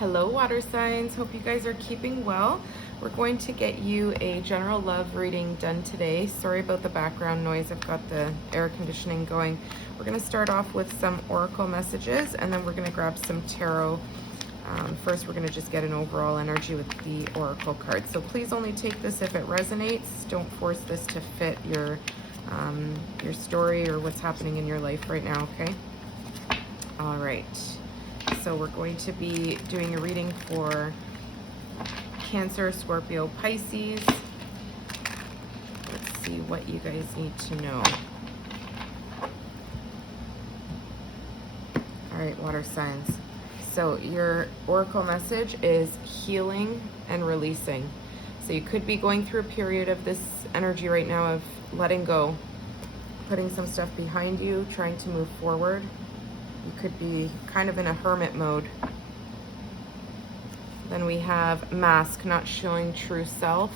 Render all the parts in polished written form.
Hello, water signs. Hope you guys are keeping well. We're going to get you a general love reading done today. Sorry about the background noise. I've got the air conditioning going. We're going to start off with some oracle messages, and then we're going to grab some tarot. First, we're going to just get an overall energy with the oracle card. So please only take this if it resonates. Don't force this to fit your story or what's happening in your life right now, okay? All right. So we're going to be doing a reading for Cancer, Scorpio, Pisces. Let's see what you guys need to know. All right, water signs. So your oracle message is healing and releasing. So you could be going through a period of this energy right now of letting go, putting some stuff behind you, trying to move forward. You could be kind of in a hermit mode. Then we have mask, not showing true self.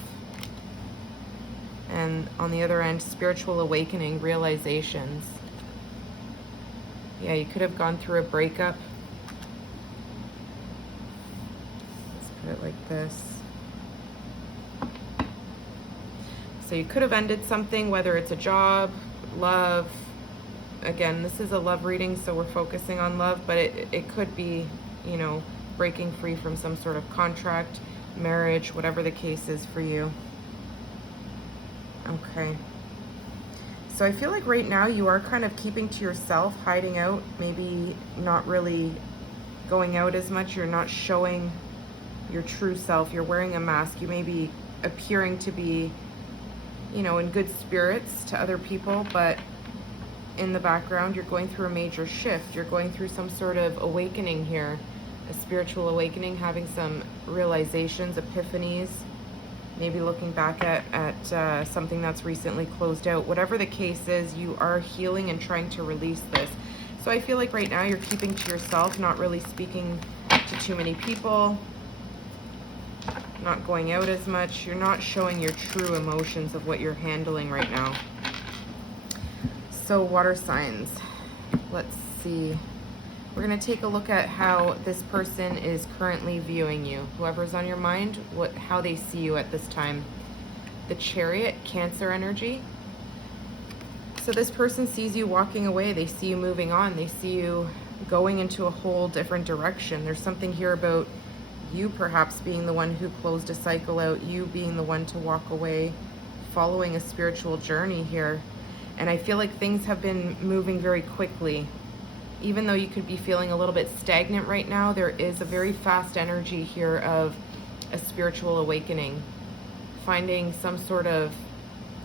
And on the other end, spiritual awakening, realizations. Yeah, you could have gone through a breakup. Let's put it like this. So you could have ended something, whether it's a job, love. Again, this is a love reading, so we're focusing on love, but it could be, you know, breaking free from some sort of contract, marriage, whatever the case is for you. Okay. So I feel like right now you are kind of keeping to yourself, hiding out, maybe not really going out as much. You're not showing your true self. You're wearing a mask. You may be appearing to be, you know, in good spirits to other people, but in the background, you're going through a major shift. You're going through some sort of awakening here, a spiritual awakening, having some realizations, epiphanies, maybe looking back at something that's recently closed out. Whatever the case is, you are healing and trying to release this. So I feel like right now you're keeping to yourself, not really speaking to too many people, not going out as much. You're not showing your true emotions of what you're handling right now. So water signs, let's see. We're going to take a look at how this person is currently viewing you. Whoever's on your mind, how they see you at this time. The Chariot, Cancer energy. So this person sees you walking away. They see you moving on. They see you going into a whole different direction. There's something here about you perhaps being the one who closed a cycle out, you being the one to walk away, following a spiritual journey here. And I feel like things have been moving very quickly. Even though you could be feeling a little bit stagnant right now, there is a very fast energy here of a spiritual awakening. Finding some sort of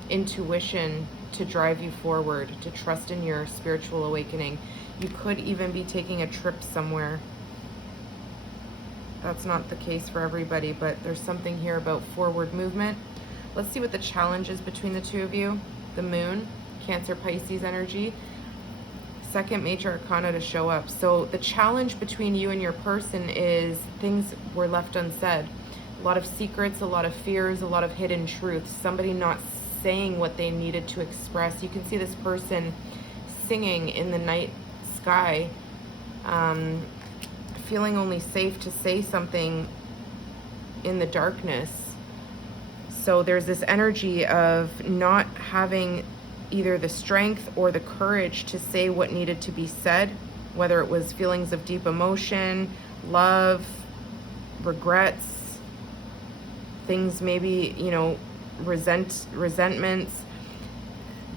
intuition to drive you forward, to trust in your spiritual awakening. You could even be taking a trip somewhere. That's not the case for everybody, but there's something here about forward movement. Let's see what the challenge is between the two of you. The Moon, Cancer, Pisces energy. Second major arcana to show up. So the challenge between you and your person is things were left unsaid. A lot of secrets, a lot of fears, a lot of hidden truths. Somebody not saying what they needed to express. You can see this person singing in the night sky, feeling only safe to say something in the darkness. So there's this energy of not having either the strength or the courage to say what needed to be said, whether it was feelings of deep emotion, love, regrets, things maybe, you know, resentments.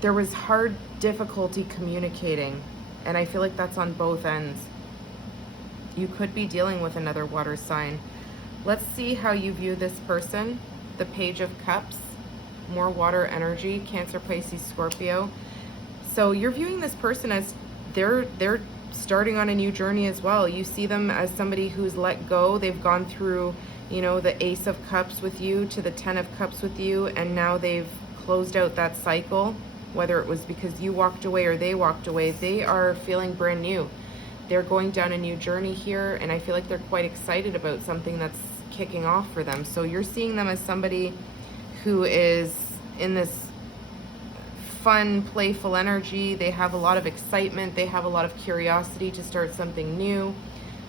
There was hard difficulty communicating, and I feel like that's on both ends. You could be dealing with another water sign. Let's see how you view this person. The Page of Cups. More water energy, Cancer, Pisces, Scorpio. So you're viewing this person as they're starting on a new journey as well. You see them as somebody who's let go. They've gone through, you know, the Ace of Cups with you to the 10 of Cups with you, and now they've closed out that cycle, whether it was because you walked away or they walked away. They are feeling brand new. They're going down a new journey here, and I feel like they're quite excited about something that's kicking off for them. So you're seeing them as somebody who is in this fun, playful energy. They have a lot of excitement. They have a lot of curiosity to start something new.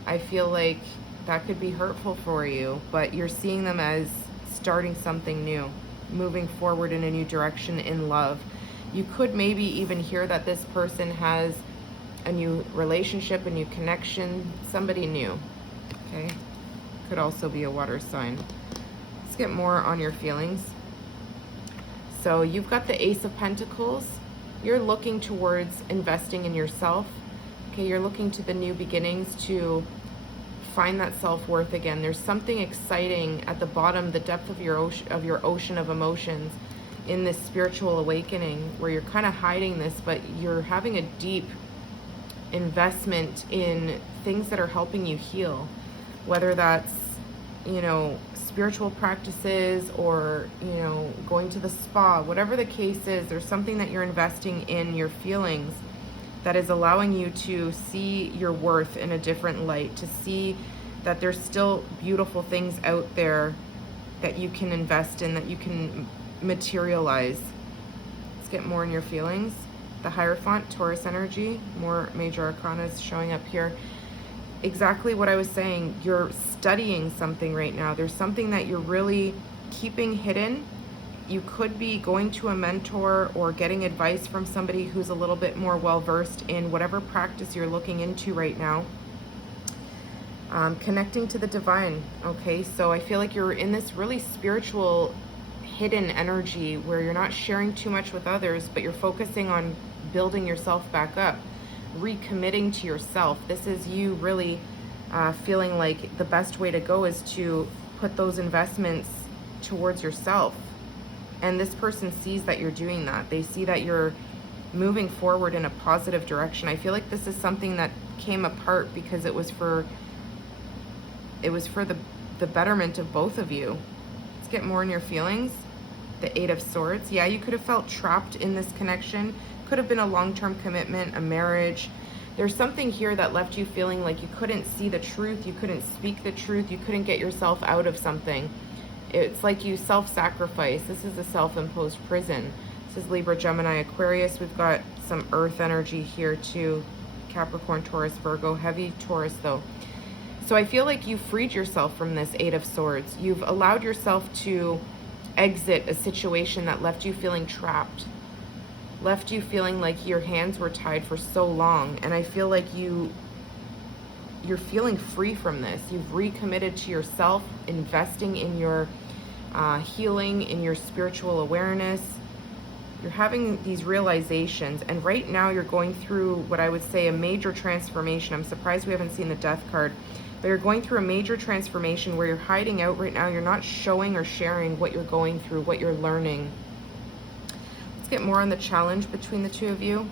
I feel like That could be hurtful for you, but you're seeing them as starting something new, moving forward in a new direction in love. You could maybe even hear that this person has a new relationship, a new connection, somebody new, okay? Could also be a water sign. Let's get more on your feelings. So you've got the Ace of Pentacles. You're looking towards investing in yourself. Okay, you're looking to the new beginnings to find that self-worth again. There's something exciting at the bottom, the depth of your ocean of emotions in this spiritual awakening where you're kind of hiding this, but you're having a deep investment in things that are helping you heal, whether that's, you know, spiritual practices or, you know, going to the spa, whatever the case is. There's something that you're investing in your feelings that is allowing you to see your worth in a different light, to see that there's still beautiful things out there that you can invest in, that you can materialize. Let's get more in your feelings. The Hierophant, Taurus energy, more major arcana is showing up here. Exactly what I was saying. You're studying something right now. There's something that you're really keeping hidden. You could be going to a mentor or getting advice from somebody who's a little bit more well-versed in whatever practice you're looking into right now. Connecting to the divine, okay? So I feel like you're in this really spiritual, hidden energy where you're not sharing too much with others, but you're focusing on building yourself back up, recommitting to yourself. This is you really feeling like the best way to go is to put those investments towards yourself. And this person sees that you're doing that. They see that you're moving forward in a positive direction. I feel like this is something that came apart because it was for the betterment of both of you. Let's get more in your feelings. The Eight of Swords. Yeah, you could have felt trapped in this connection. Could have been a long-term commitment, a marriage. There's something here that left you feeling like you couldn't see the truth, you couldn't speak the truth, you couldn't get yourself out of something. It's like you self-sacrifice. This is a self-imposed prison. This is Libra, Gemini, Aquarius. We've got some earth energy here too. Capricorn, Taurus, Virgo. Heavy Taurus though. So I feel like you freed yourself from this Eight of Swords. You've allowed yourself to exit a situation that left you feeling trapped. Left you feeling like your hands were tied for so long. And I feel like you're feeling free from this. You've recommitted to yourself, investing in your healing, in your spiritual awareness. You're having these realizations, and right now you're going through what I would say a major transformation. I'm surprised we haven't seen the Death card, but you're going through a major transformation where you're hiding out right now. You're not showing or sharing what you're going through, what you're learning. Let's get more on the challenge between the two of you.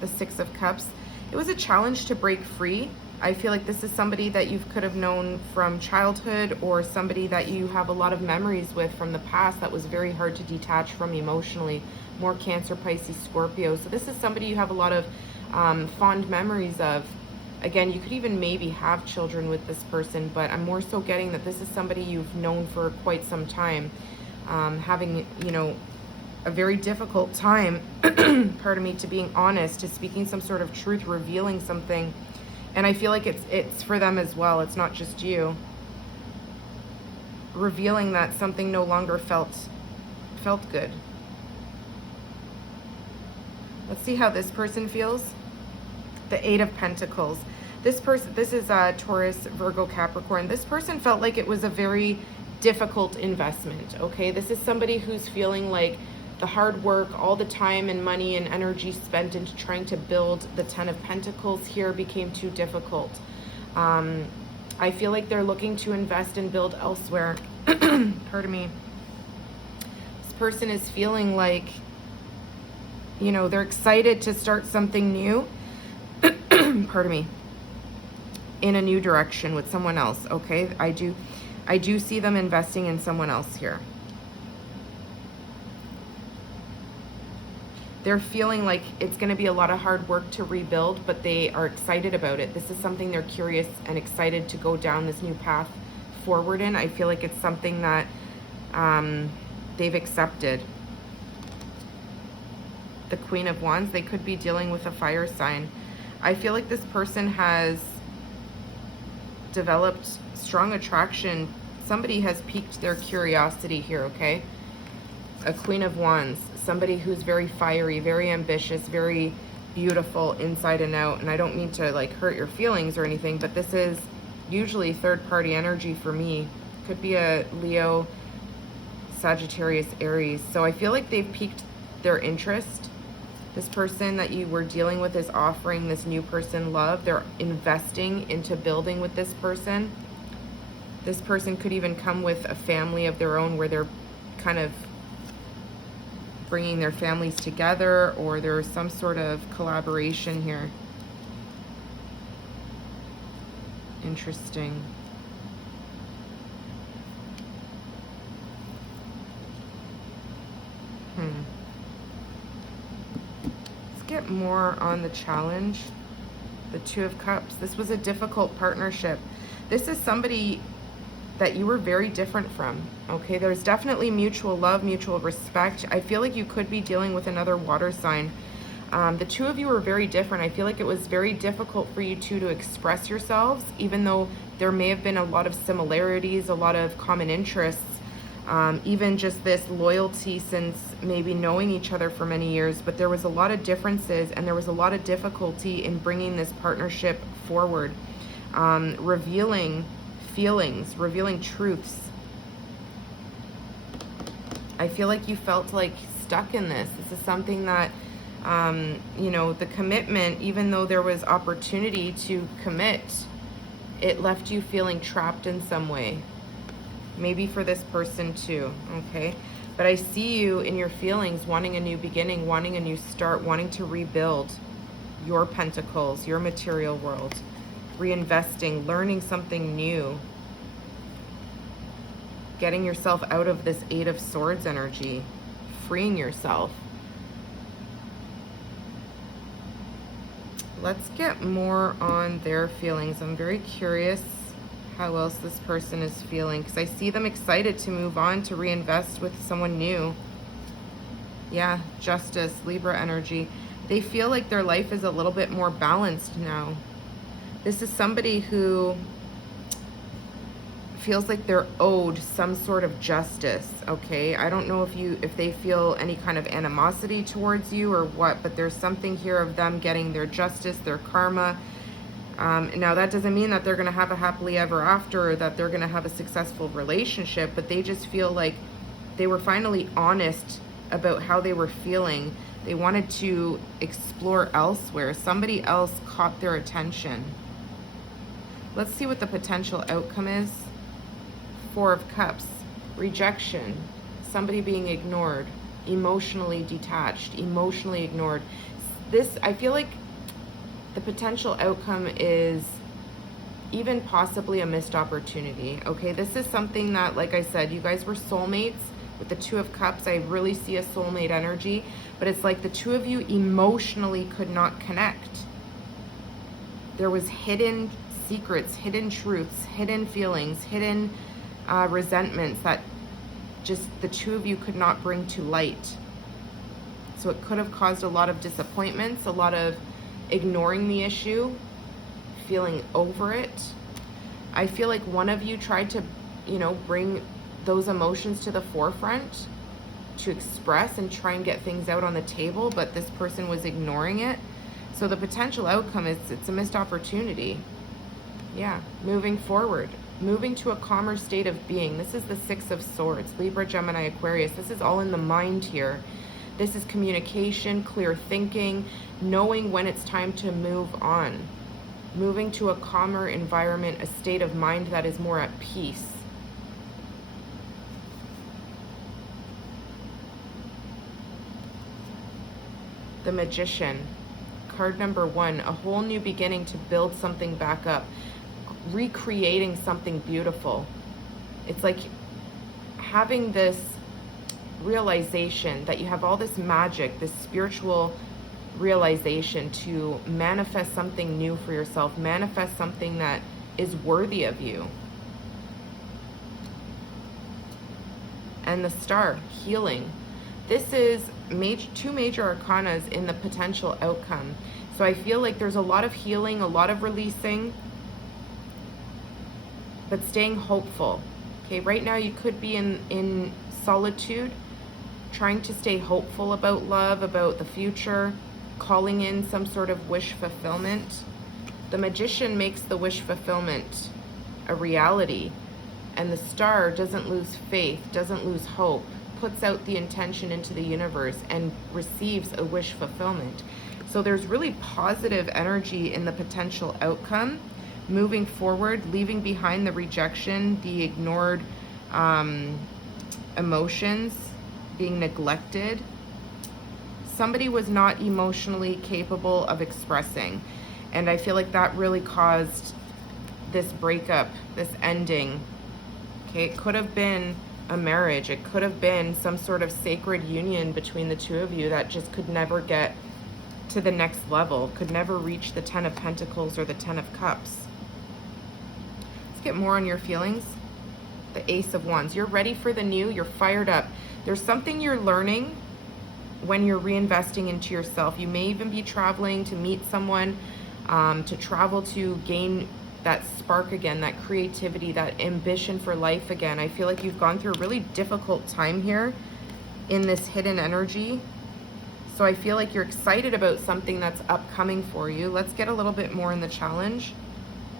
The Six of Cups. It was a challenge to break free. I feel like this is somebody that you could have known from childhood, or somebody that you have a lot of memories with from the past that was very hard to detach from emotionally. More Cancer, Pisces, Scorpio. So this is somebody you have a lot of fond memories of. Again, you could even maybe have children with this person, but I'm more so getting that this is somebody you've known for quite some time, having, you know, a very difficult time, pardon me, to being honest, to speaking some sort of truth, revealing something. And I feel like it's for them as well. It's not just you. Revealing that something no longer felt good. Let's see how this person feels. The Eight of Pentacles. This is Taurus, Virgo, Capricorn. This person felt like it was a very difficult investment, okay? This is somebody who's feeling like the hard work, all the time and money and energy spent into trying to build the Ten of Pentacles here became too difficult. I feel like they're looking to invest and build elsewhere. Pardon me. This person is feeling like, you know, they're excited to start something new. Pardon me. In a new direction with someone else, okay? I do see them investing in someone else here. They're feeling like it's going to be a lot of hard work to rebuild, but they are excited about it. This is something they're curious and excited to go down this new path forward in. I feel like it's something that they've accepted. The Queen of Wands, they could be dealing with a fire sign. I feel like this person has developed strong attraction. Somebody has piqued their curiosity here, okay? A Queen of Wands, somebody who's very fiery, very ambitious, very beautiful inside and out. And I don't mean to like hurt your feelings or anything, but this is usually third party energy for me. Could be a Leo, Sagittarius, Aries. So I feel like they've piqued their interest. This person that you were dealing with is offering this new person love. They're investing into building with this person. This person could even come with a family of their own where they're kind of bringing their families together, or there's some sort of collaboration here. Interesting. Let's get more on the challenge. The Two of Cups. This was a difficult partnership. This is somebody that you were very different from, okay? There's definitely mutual love, mutual respect. I feel like you could be dealing with another water sign. The two of you were very different. I feel like it was very difficult for you two to express yourselves, even though there may have been a lot of similarities, a lot of common interests, even just this loyalty since maybe knowing each other for many years, but there was a lot of differences and there was a lot of difficulty in bringing this partnership forward, revealing feelings, revealing truths. I feel like you felt like stuck in this. This is something that, you know, the commitment, even though there was opportunity to commit, it left you feeling trapped in some way. Maybe for this person too, okay? But I see you in your feelings wanting a new beginning, wanting a new start, wanting to rebuild your pentacles, your material world, reinvesting, learning something new, getting yourself out of this Eight of Swords energy, freeing yourself. Let's get more on their feelings. I'm very curious how else this person is feeling, because I see them excited to move on, to reinvest with someone new. Yeah, Justice, Libra energy. They feel like their life is a little bit more balanced now. This is somebody who feels like they're owed some sort of justice, okay? I don't know if they feel any kind of animosity towards you or what, but there's something here of them getting their justice, their karma. Now, that doesn't mean that they're going to have a happily ever after, or that they're going to have a successful relationship, but they just feel like they were finally honest about how they were feeling. They wanted to explore elsewhere. Somebody else caught their attention. Let's see what the potential outcome is. Four of Cups, rejection, somebody being ignored, emotionally detached, emotionally ignored. This, I feel like the potential outcome is even possibly a missed opportunity, okay? This is something that, like I said, you guys were soulmates. With the Two of Cups, I really see a soulmate energy, but it's like the two of you emotionally could not connect. There was hidden secrets, hidden truths, hidden feelings, hidden resentments that just the two of you could not bring to light. So it could have caused a lot of disappointments, a lot of ignoring the issue, feeling over it. I feel like one of you tried to, you know, bring those emotions to the forefront, to express and try and get things out on the table, but this person was ignoring it. So the potential outcome is it's a missed opportunity. Yeah, moving forward, moving to a calmer state of being. This is the Six of Swords, Libra, Gemini, Aquarius. This is all in the mind here. This is communication, clear thinking, knowing when it's time to move on. Moving to a calmer environment, a state of mind that is more at peace. The Magician, card number one, a whole new beginning to build something back up. Recreating something beautiful. It's like having this realization that you have all this magic, this spiritual realization to manifest something new for yourself, manifest something that is worthy of you. And the Star, healing. This is two major arcanas in the potential outcome. So I feel like there's a lot of healing, a lot of releasing. but staying hopeful. Okay, right now you could be in solitude, trying to stay hopeful about love, about the future, calling in some sort of wish fulfillment. The Magician makes the wish fulfillment a reality, and the Star doesn't lose faith, doesn't lose hope, puts out the intention into the universe and receives a wish fulfillment. So there's really positive energy in the potential outcome, moving forward, leaving behind the rejection, the ignored emotions, being neglected. Somebody was not emotionally capable of expressing, and I feel like that really caused this breakup, this ending. Okay, it could have been a marriage, it could have been some sort of sacred union between the two of you that just could never get to the next level, could never reach the 10 of Pentacles or the 10 of Cups. Let's get more on your feelings. The Ace of Wands. You're ready for the new, you're fired up. There's something you're learning when you're reinvesting into yourself. You may even be traveling to meet someone, to travel to gain that spark again, that creativity, that ambition for life again. I feel like you've gone through a really difficult time here in this hidden energy. So I feel like you're excited about something that's upcoming for you. Let's get a little bit more in the challenge.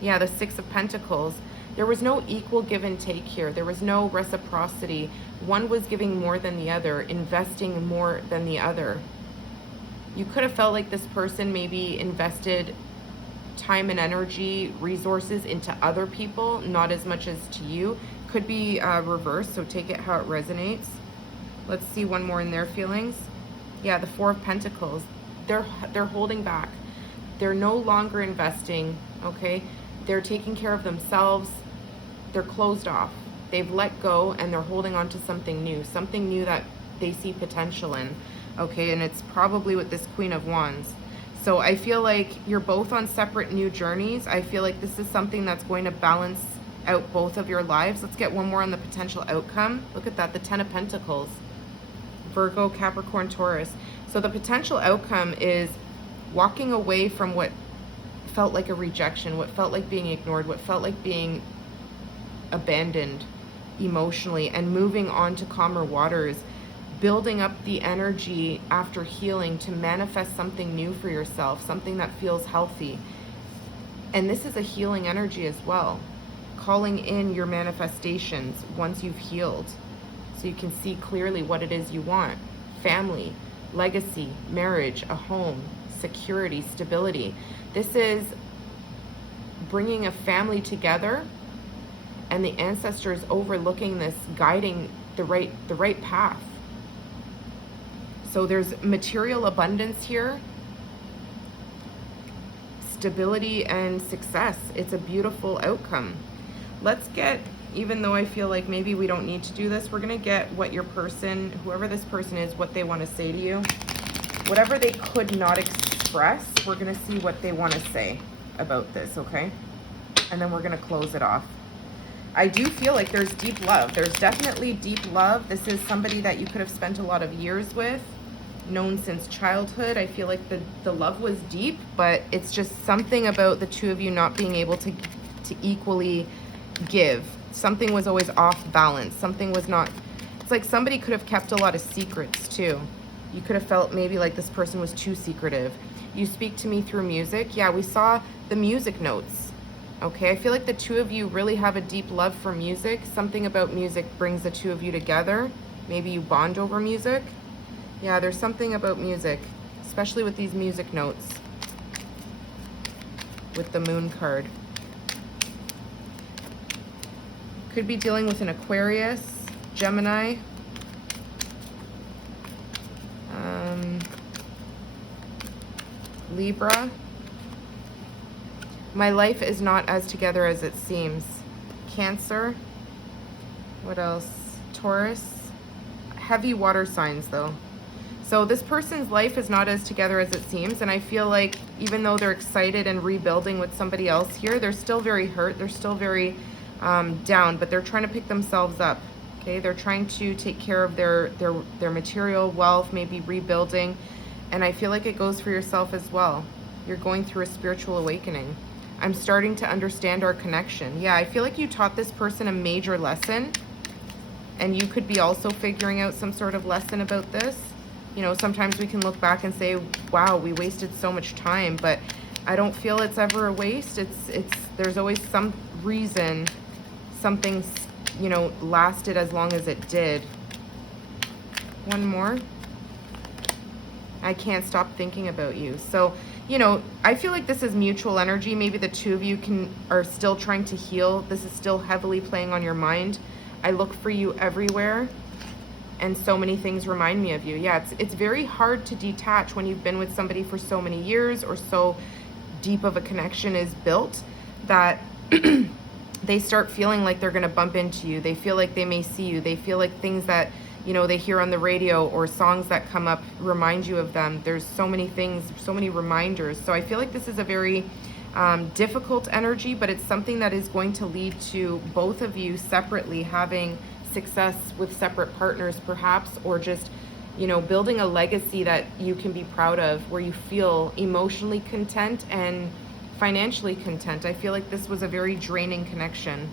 Yeah, the Six of Pentacles. There was no equal give and take here. There was no reciprocity. One was giving more than the other, investing more than the other. You could have felt like this person maybe invested time and energy, resources into other people, not as much as to you. Could be reversed, so take it how it resonates. Let's see one more in their feelings. Yeah, the Four of Pentacles. They're holding back. They're no longer investing, okay? They're taking care of themselves. They're closed off. They've let go and they're holding on to something new that they see potential in, okay? And it's probably with this Queen of Wands. So I feel like you're both on separate new journeys. I feel like this is something that's going to balance out both of your lives. Let's get one more on the potential outcome. Look at that, the 10 of Pentacles. Virgo, Capricorn, Taurus. So the potential outcome is walking away from what felt like a rejection, what felt like being ignored, what felt like being abandoned emotionally, and moving on to calmer waters, building up the energy after healing to manifest something new for yourself, something that feels healthy. And this is a healing energy as well, calling in your manifestations once you've healed, so you can see clearly what it is you want. Family, legacy, marriage, a home, security, stability. This is bringing a family together and the ancestors overlooking this, guiding the right path. So there's material abundance here, stability and success. It's a beautiful outcome. Let's get, even though I feel like maybe we don't need to do this, we're going to get what your person, whoever this person is, what they want to say to you. Whatever they could not express, we're going to see what they want to say about this, okay? And then we're going to close it off. I do feel like there's deep love. There's definitely deep love. This is somebody that you could have spent a lot of years with, known since childhood. I feel like the love was deep, but it's just something about the two of you not being able to equally give. Something was always off balance. Something was not, it's like somebody could have kept a lot of secrets too. You could have felt maybe like this person was too secretive. You speak to me through music. Yeah, we saw the music notes. Okay, I feel like the two of you really have a deep love for music. Something about music brings the two of you together. Maybe you bond over music. Yeah, there's something about music, especially with these music notes. With the Moon card. Could be dealing with an Aquarius, Gemini, Libra. My life is not as together as it seems. Cancer. What else? Taurus. Heavy water signs though. So this person's life is not as together as it seems, and I feel like even though they're excited and rebuilding with somebody else here, they're still very hurt. They're still very down, but they're trying to pick themselves up. Okay, they're trying to take care of their material wealth, maybe rebuilding, and I feel like it goes for yourself as well. You're going through a spiritual awakening. I'm starting to understand our connection. Yeah, I feel like you taught this person a major lesson, and you could be also figuring out some sort of lesson about this. You know, sometimes we can look back and say, wow, we wasted so much time, but I don't feel it's ever a waste. There's always some reason something's, you know, lasted as long as it did. One more. I can't stop thinking about you. So, you know, I feel like this is mutual energy. Maybe the two of you are still trying to heal. This is still heavily playing on your mind. I look for you everywhere, and so many things remind me of you. Yeah, it's very hard to detach when you've been with somebody for so many years, or so deep of a connection is built that they start feeling like they're going to bump into you. They feel like they may see you. They feel like things that, you know, they hear on the radio or songs that come up remind you of them. There's so many things, so many reminders. So I feel like this is a very difficult energy, but it's something that is going to lead to both of you separately having success with separate partners perhaps, or just, you know, building a legacy that you can be proud of, where you feel emotionally content and financially content. I feel like this was a very draining connection.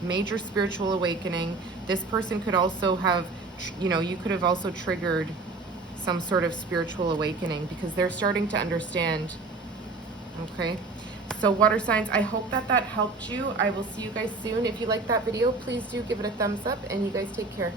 Major spiritual awakening. This person could also have, you know, you could have also triggered some sort of spiritual awakening because they're starting to understand. Okay, so water signs, I hope that helped you. I will see you guys soon. If you like that video, please do give it a thumbs up, and you guys take care.